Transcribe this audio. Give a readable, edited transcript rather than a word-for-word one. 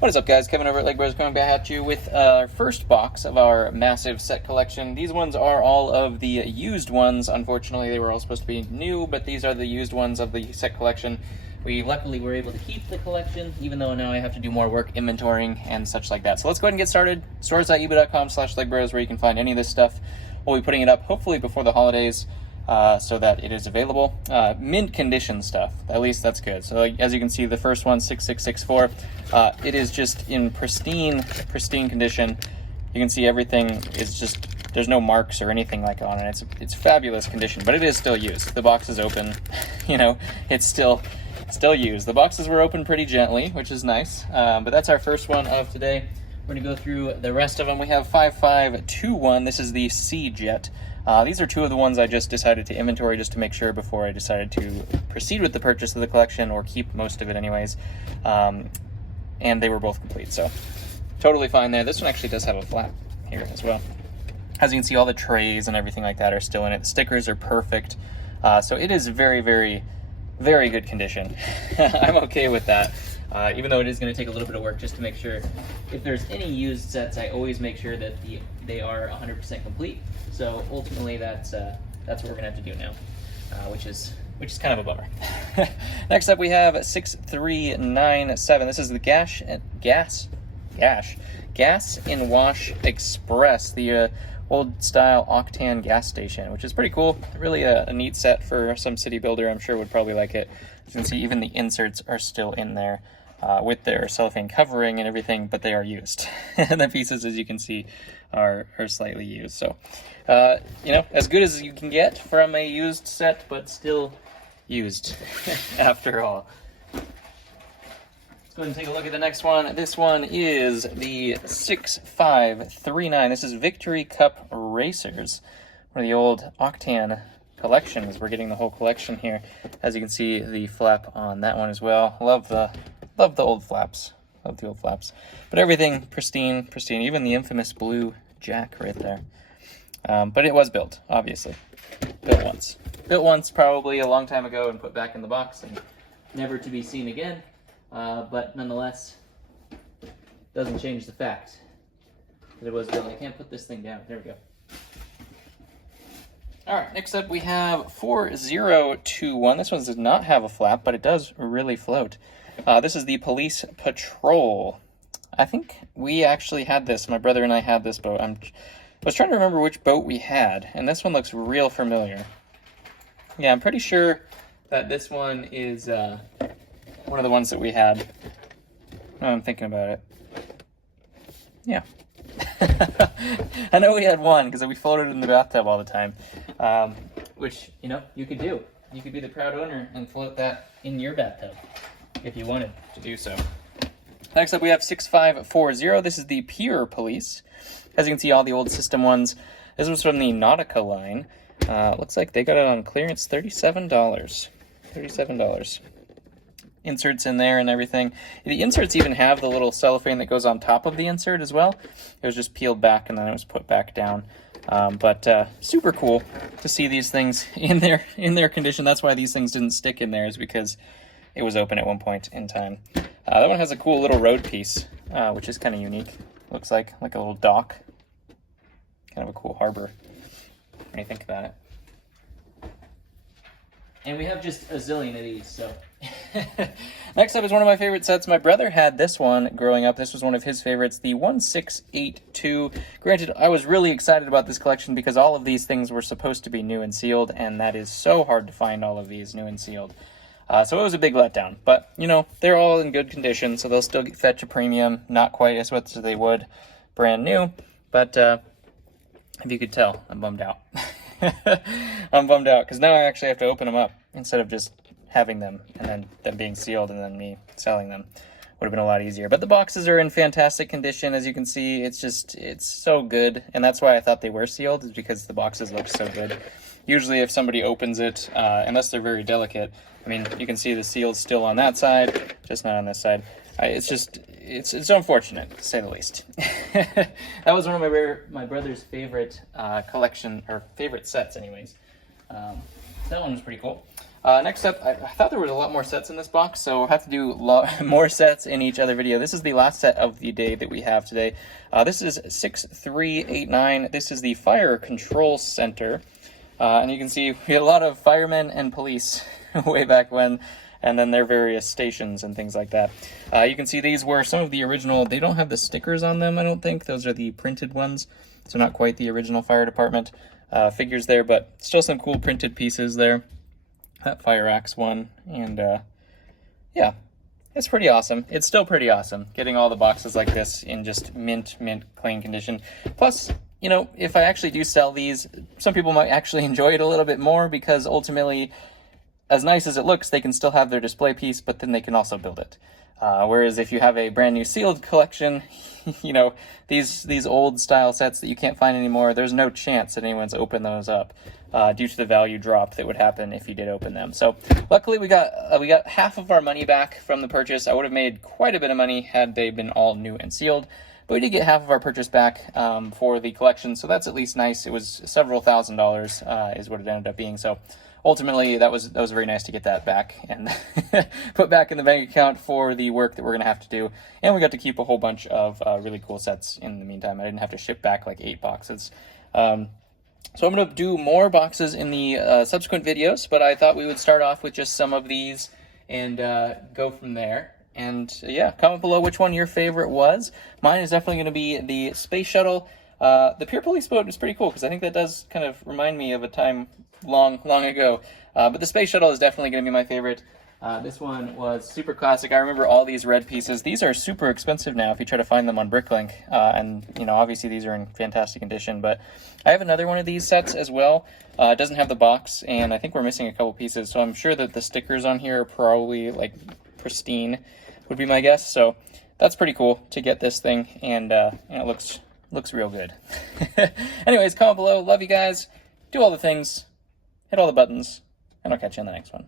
What is up, guys? Kevin over at LEGbrOs coming back at you with our first box of our massive set collection. These ones are all of the used ones. Unfortunately, they were all supposed to be new, but these are the used ones of the set collection. We luckily were able to keep the collection, even though now I have to do more work inventorying and such like that. So let's go ahead and get started. Stores.ebay.com/LEGbrOs, where you can find any of this stuff. We'll be putting it up hopefully before the holidays, so that it is available. Mint condition stuff, at least that's good. So as you can see, the first one, 6664, it is just in pristine condition. You can see everything is just, there's no marks or anything like on it. It's fabulous condition, but it is still used. The box is open, you know, it's still used. The boxes were open pretty gently, which is nice, but that's our first one of today. We're gonna go through the rest of them. We have 5521. This is the Sea Jet. These are two of the ones I just decided to inventory just to make sure before I decided to proceed with the purchase of the collection, or keep most of it anyways. And they were both complete, so totally fine there. This one actually does have a flap here as well. As you can see, all the trays and everything like that are still in it. The stickers are perfect. So it is very, very, very good condition. I'm okay with that. Even though it is going to take a little bit of work just to make sure, if there's any used sets, I always make sure that they are 100% complete. So ultimately, that's what we're going to have to do now, which is kind of a bummer. Next up, we have 6397. This is the Gas and Wash Express, the old style octane gas station, which is pretty cool. Really a neat set for some city builder. I'm sure would probably like it. You can see even the inserts are still in there with their cellophane covering and everything, but they are used. The pieces, as you can see, are slightly used. So, you know, as good as you can get from a used set, but still used after all. Let's go ahead and take a look at the next one. This one is the 6539. This is Victory Cup Racers, one of the old Octane collections. We're getting the whole collection here. As you can see, the flap on that one as well. Love the old flaps. Love the old flaps. But everything pristine. Even the infamous blue jack right there. But it was built, obviously. Built once, probably a long time ago, and put back in the box, and never to be seen again. But nonetheless, doesn't change the fact that it was built. I can't put this thing down. There we go. All right, next up we have 4021. This one does not have a flap, but it does really float. This is the Police Patrol. I think we actually had this. My brother and I had this boat. I was trying to remember which boat we had, and this one looks real familiar. Yeah, I'm pretty sure that this one is one of the ones that we had. Oh, I'm thinking about it. Yeah. I know we had one because we floated in the bathtub all the time, which, you know, you could do. You could be the proud owner and float that in your bathtub if you wanted to do so. Next up, we have 6540. This is the Pier Police. As you can see, all the old system ones. This was from the Nautica line. Looks like they got it on clearance, $37. $37. Inserts in there and everything. The inserts even have the little cellophane that goes on top of the insert as well. It was just peeled back and then it was put back down. But super cool to see these things in their condition. That's why these things didn't stick in there, is because it was open at one point in time. That one has a cool little road piece, which is kind of unique. Looks like a little dock. Kind of a cool harbor when you think about it. And we have just a zillion of these, so. Next up is one of my favorite sets. My brother had this one growing up. This was one of his favorites, the 1682. Granted, I was really excited about this collection because all of these things were supposed to be new and sealed, and that is so hard to find all of these new and sealed. So it was a big letdown. But, you know, they're all in good condition, so they'll still fetch a premium. Not quite as much as they would brand new, but if you could tell, I'm bummed out. I'm bummed out because now I actually have to open them up instead of just having them and then them being sealed and then me selling them. Would have been a lot easier. But the boxes are in fantastic condition. As you can see, it's so good. And that's why I thought they were sealed, is because the boxes look so good. Usually if somebody opens it, unless they're very delicate, I mean, you can see the seal's still on that side, just not on this side. It's unfortunate, to say the least. That was one of my brother's favorite collection, or favorite sets anyways. That one was pretty cool. Next up, I thought there was a lot more sets in this box, so we'll have to do more sets in each other video. This is the last set of the day that we have today. This is 6389. This is the Fire Control Center. And you can see we had a lot of firemen and police way back when, and then their various stations and things like that. You can see these were some of the original. They don't have the stickers on them, I don't think. Those are the printed ones, so not quite the original fire department figures there, but still some cool printed pieces there. That fire axe one, and yeah, it's pretty awesome. It's still pretty awesome getting all the boxes like this in just mint clean condition. Plus, you know, if I actually do sell these, some people might actually enjoy it a little bit more, because ultimately, as nice as it looks, they can still have their display piece, but then they can also build it. Whereas if you have a brand new sealed collection, you know, these old style sets that you can't find anymore, there's no chance that anyone's opened those up due to the value drop that would happen if you did open them. So luckily we got half of our money back from the purchase. I would have made quite a bit of money had they been all new and sealed, but we did get half of our purchase back for the collection, so that's at least nice. It was several $1,000s is what it ended up being. So ultimately, that was very nice to get that back and put back in the bank account for the work that we're going to have to do. And we got to keep a whole bunch of really cool sets in the meantime. I didn't have to ship back like 8 boxes. So I'm going to do more boxes in the subsequent videos, but I thought we would start off with just some of these and go from there. And yeah, comment below which one your favorite was. Mine is definitely going to be the space shuttle. The Pier Police boat is pretty cool, because I think that does kind of remind me of a time long ago. But the space shuttle is definitely going to be my favorite. This one was super classic. I remember all these red pieces. These are super expensive now if you try to find them on Bricklink. And, you know, obviously these are in fantastic condition. But I have another one of these sets as well. It doesn't have the box, and I think we're missing a couple pieces. So I'm sure that the stickers on here are probably, like, pristine, would be my guess. So that's pretty cool to get this thing, and it looks real good. Anyways, comment below. Love you guys. Do all the things. Hit all the buttons, and I'll catch you in the next one.